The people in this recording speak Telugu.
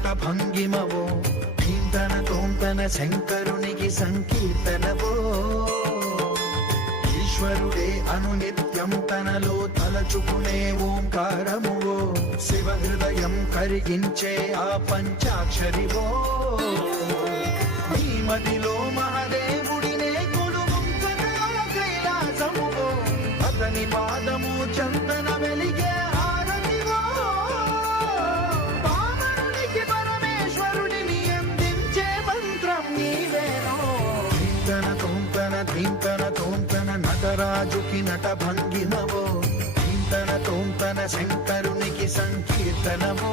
నట భంగిమవో ధీంతన తోంతన శంకరునికి సంకీర్తనవో ఈశ్వరుడే అనునిత్యం తనలో తలచుకునే ఓంకారమువో శివ హృదయం కరిగించే ఆ పంచాక్షరివో ఈ మదిలో మహాదేవుడినే కొలువుంచగా కైలాసమువో అతని పాదము చందన వెలిగే హారతివో పావనునికి పరమేశ్వరుడిని అందించే మంత్రం నీవేనో ధీంతన తోంతన ధీంతన తోంతన నటరాజుకి నట భంగిమవో ధీంతన తోంతన శంకరునికి సంకీర్తనవో